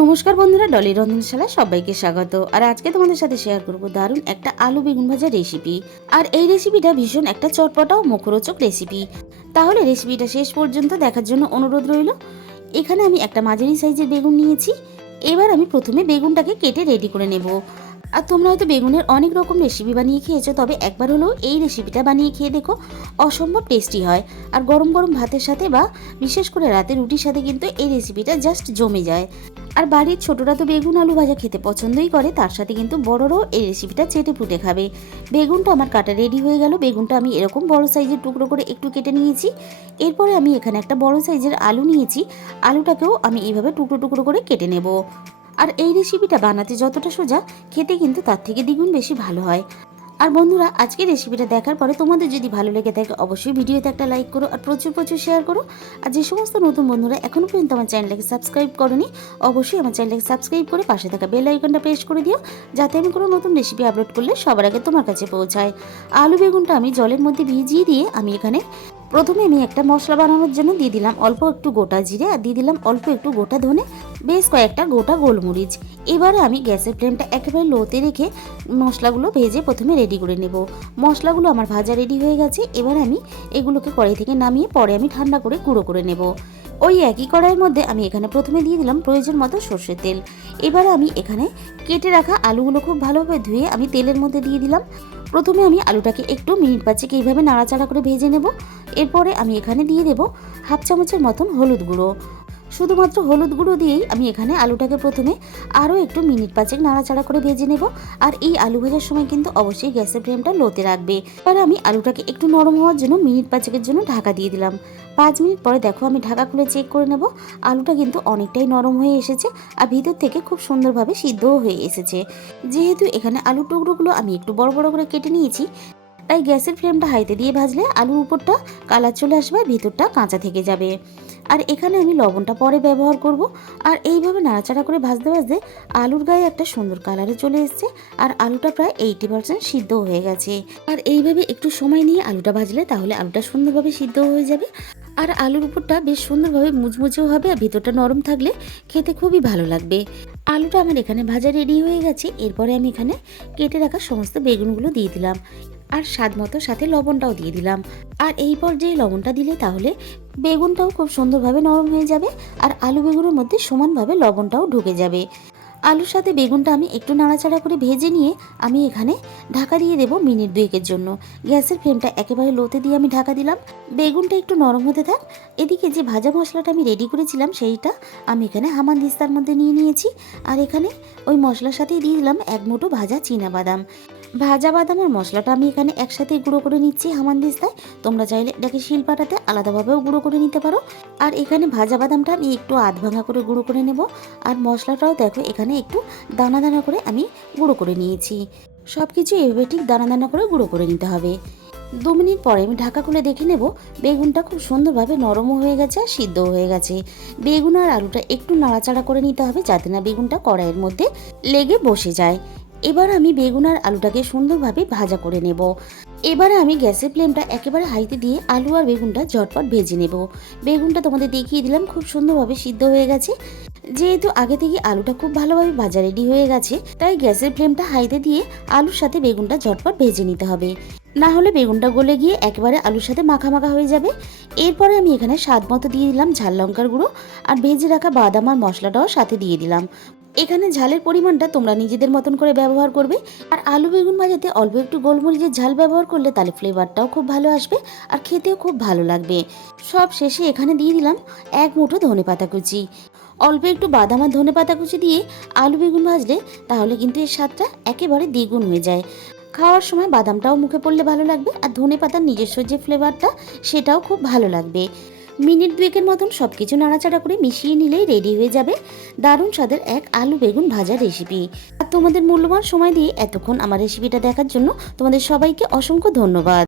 নমস্কার বন্ধুরা ডলি রন্ধনশালা সবাইকে স্বাগত। আর আজকে তোমাদের সাথে শেয়ার করব দারুণ একটা আলু বেগুন ভাজা রেসিপি আর এই রেসিপিটা ভীষণ একটা চটপটা ও মুখরোচক রেসিপি তাহলে রেসিপিটা শেষ পর্যন্ত দেখার জন্য অনুরোধ রইল। এখানে আমি একটা মাঝারি সাইজের বেগুন নিয়েছি। এবার আমি প্রথমে বেগুনটাকে কেটে রেডি করে নেব। আর তোমরা হয়তো বেগুনের অনেক রকম রেসিপি বানিয়ে খেয়েছো, তবে একবার হলেও এই রেসিপিটা বানিয়ে খেয়ে দেখো, অসম্ভব টেস্টি হয়। আর গরম গরম ভাতের সাথে বা বিশেষ করে রাতে রুটির সাথে কিন্তু এই রেসিপিটা জাস্ট জমে যায়। আর বাড়ির ছোটরা তো বেগুন আলু ভাজা খেতে পছন্দই করে, তার সাথে কিন্তু বড়রাও এই রেসিপিটা চেটে ফুটে খাবে। বেগুনটা আমার কাটা রেডি হয়ে গেল, বেগুনটা আমি এরকম বড় সাইজের টুকরো করে একটু কেটে নিয়েছি। এরপরে আমি এখানে একটা বড় সাইজের আলু নিয়েছি, আলুটাকেও আমি এইভাবে টুকরো টুকরো করে কেটে নেব। আর এই রেসিপিটা বানাতে যতটা সোজা, খেতে কিন্তু তার থেকে দ্বিগুণ বেশি ভালো হয়। আর বন্ধুরা আজকে রেসিপিটা দেখার পরে তোমাদের যদি ভালো লেগে থাকে, অবশ্যই ভিডিওতে একটা লাইক করো আর প্রচুর প্রচুর শেয়ার করো। আর যে সমস্ত নতুন বন্ধুরা এখনও পর্যন্ত আমার চ্যানেলটাকে সাবস্ক্রাইব করনি, অবশ্যই আমার চ্যানেলটাকে সাবস্ক্রাইব করে পাশে থাকা বেল আইকনটা প্রেস করে দিও, যাতে আমি কোনো নতুন রেসিপি আপলোড করলে সবার আগে তোমার কাছে পৌঁছায়। আলু বেগুনটা আমি জলের মধ্যে ভিজিয়ে দিয়ে আমি এখানে প্রথমে আমি একটা মশলা বানানোর জন্য দিয়ে দিলাম অল্প একটু গোটা জিরে আর দিয়ে দিলাম অল্প একটু গোটা ধনে, বেশ কয়েকটা গোটা গোলমরিচ। এবারে আমি গ্যাসের ফ্লেমটা একেবারে লোতে রেখে মশলাগুলো ভেজে প্রথমে রেডি করে নেব। মশলাগুলো আমার ভাজা রেডি হয়ে গেছে, এবার আমি এগুলোকে কড়াই থেকে নামিয়ে পরে আমি ঠান্ডা করে গুঁড়ো করে নেব। ওই একই কড়াইয়ের মধ্যে আমি এখানে প্রথমে দিয়ে দিলাম প্রয়োজন মতো সর্ষের তেল। এবারে আমি এখানে কেটে রাখা আলুগুলো খুব ভালোভাবে ধুয়ে আমি তেলের মধ্যে দিয়ে দিলাম। প্রথমে আমি আলুটাকে একটু মিনিট পাঁচেক এইভাবে নাড়াচাড়া করে ভেজে নেব। এরপরে আমি এখানে দিয়ে দেব হাফ চামচের মতন হলুদ গুঁড়ো। শুধুমাত্র হলুদ গুঁড়ো দিয়েই আমি এখানে আলুটাকে প্রথমে আরও একটু মিনিট পাঁচেক নাড়াচাড়া করে ভেজে নেব। আর এই আলু ভাজার সময় কিন্তু অবশ্যই গ্যাসের ফ্লেমটা লোতে রাখবে। এবার আমি আলুটাকে একটু নরম হওয়ার জন্য মিনিট পাঁচেকের জন্য ঢাকা দিয়ে দিলাম। পাঁচ মিনিট পরে দেখো আমি ঢাকা খুলে চেক করে নেব। আলুটা কিন্তু অনেকটাই নরম হয়ে এসেছে আর ভিতর থেকে খুব সুন্দরভাবে সিদ্ধও হয়ে এসেছে। যেহেতু এখানে আলুর টুকরোগুলো আমি একটু বড় বড় করে কেটে নিয়েছি, তাই গ্যাসের ফ্লেমটা হাইতে দিয়ে ভাজলে আলুর উপরটা কালার চলে আসবে আর ভিতরটা কাঁচা থেকে যাবে। আর এখানে আমি লবণটা পরে ব্যবহার করব। আর এইভাবে নাড়াচাড়া করে ভাজতে ভাজতে আলুর গায়ে একটা সুন্দর কালারে চলে এসছে। আর আলুটা প্রায় এইটি পার্সেন্ট সিদ্ধ হয়ে গেছে। আর এইভাবে একটু সময় নিয়ে আলুটা ভাজলে তাহলে আলুটা সুন্দরভাবে সিদ্ধ হয়ে যাবে। আর আলুর উপরটা বেশ সুন্দরভাবে মুচমুচেও হবে আর ভিতরটা নরম থাকলে খেতে খুবই ভালো লাগবে। আলুটা আমার এখানে ভাজা রেডি হয়ে গেছে। এরপরে আমি এখানে কেটে রাখা সমস্ত বেগুনগুলো দিয়ে দিলাম। আর স্বাদ মতো সাথে লবণটাও দিয়ে দিলাম। আর এই পর্যায়ে লবণটা দিলে তাহলে বেগুনটাও খুব সুন্দরভাবে নরম হয়ে যাবে আর আলু বেগুনের মধ্যে সমানভাবে লবণটাও ঢুকে যাবে। আলুর সাথে বেগুনটা আমি একটু নাড়াচাড়া করে ভেজে নিয়ে আমি এখানে ঢাকা দিয়ে দেবো মিনিট দুয়েকের জন্য। গ্যাসের ফ্লেমটা একেবারে লোতে দিয়ে আমি ঢাকা দিলাম। বেগুনটা একটু নরম হতে থাক। এদিকে যে ভাজা মশলাটা আমি রেডি করেছিলাম সেইটা আমি এখানে হামান দিস্তার মধ্যে নিয়ে নিয়েছি। আর এখানে ওই মশলার সাথেই দিয়ে দিলাম এক মুঠো ভাজা বাদাম ভাজা বাদাম আর মশলাটা আমি এখানে একসাথে গুঁড়ো করে নিচ্ছি হামান দিস্তায়। তোমরা চাইলে এটাকে শিলপাটাতে আলাদাভাবেও গুঁড়ো করে নিতে পারো। আর এখানে ভাজা বাদামটা আমি একটু আধ ভাঙা করে গুঁড়ো করে নেব। আর মশলাটাও দেখো, এখানে একটু দানা দানা করে আমি গুঁড়ো করে নিয়েছি। সব কিছু এভাবে ঠিক দানা দানা করে গুঁড়ো করে নিতে হবে। দু মিনিট পরে আমি ঢাকা খুলে দেখে নেব, বেগুনটা খুব সুন্দরভাবে নরমও হয়ে গেছে আর সিদ্ধও হয়ে গেছে। বেগুন আর আলুটা একটু নাড়াচাড়া করে নিতে হবে যাতে না বেগুনটা কড়াইয়ের মধ্যে লেগে বসে যায়। এবার আমি বেগুন আর আলুটাকে সুন্দরভাবে ভাজা করে নেব। এবারে আমি গ্যাসের ফ্লেমটা একেবারে হাইতে দিয়ে আলু আর বেগুনটা ঝটপট ভেজে নেব। বেগুনটা তোমাদের দেখিয়ে দিলাম, খুব সুন্দরভাবে সিদ্ধ হয়ে গেছে। যেহেতু আগে থেকে আলুটা খুব ভালোভাবে ভাজা রেডি হয়ে গেছে, তাই গ্যাসের ফ্লেমটা হাইতে দিয়ে আলুর সাথে বেগুনটা ঝটপট ভেজে নিতে হবে। না হলে বেগুনটা গলে গিয়ে একেবারে আলুর সাথে মাখা মাখা হয়ে যাবে। এরপরে আমি এখানে স্বাদ মতো দিয়ে দিলাম ঝাল লঙ্কার গুঁড়ো আর ভেজে রাখা বাদাম আর মশলাটাও সাথে দিয়ে দিলাম। এখানে ঝালের পরিমাণটা তোমরা নিজেদের মতন করে ব্যবহার করবে। আর আলু বেগুন ভাজাতে অল্প একটু গোলমরিচের ঝাল ব্যবহার করলে তাহলে ফ্লেভারটাও খুব ভালো আসবে আর খেতেও খুব ভালো লাগবে। সব শেষে এখানে দিয়ে দিলাম এক মুঠো ধনে পাতা কুচি। অল্প একটু বাদাম আর ধনে পাতা কুচি দিয়ে আলু বেগুন ভাজলে তাহলে কিন্তু এর স্বাদটা একেবারে দ্বিগুণ হয়ে যায়। খাওয়ার সময় বাদামটাও মুখে পড়লে ভালো লাগবে আর ধনে পাতার নিজস্ব যে ফ্লেভারটা সেটাও খুব ভালো লাগবে। মিনিট দুয়েকের মতন সব কিছু নাড়াচাড়া করে মিশিয়ে নিলেই রেডি হয়ে যাবে দারুণ স্বাদের এক আলু বেগুন ভাজা রেসিপি আর তোমাদের মূল্যবান সময় দিয়ে এতক্ষণ আমার রেসিপিটা দেখার জন্য তোমাদের সবাইকে অসংখ্য ধন্যবাদ।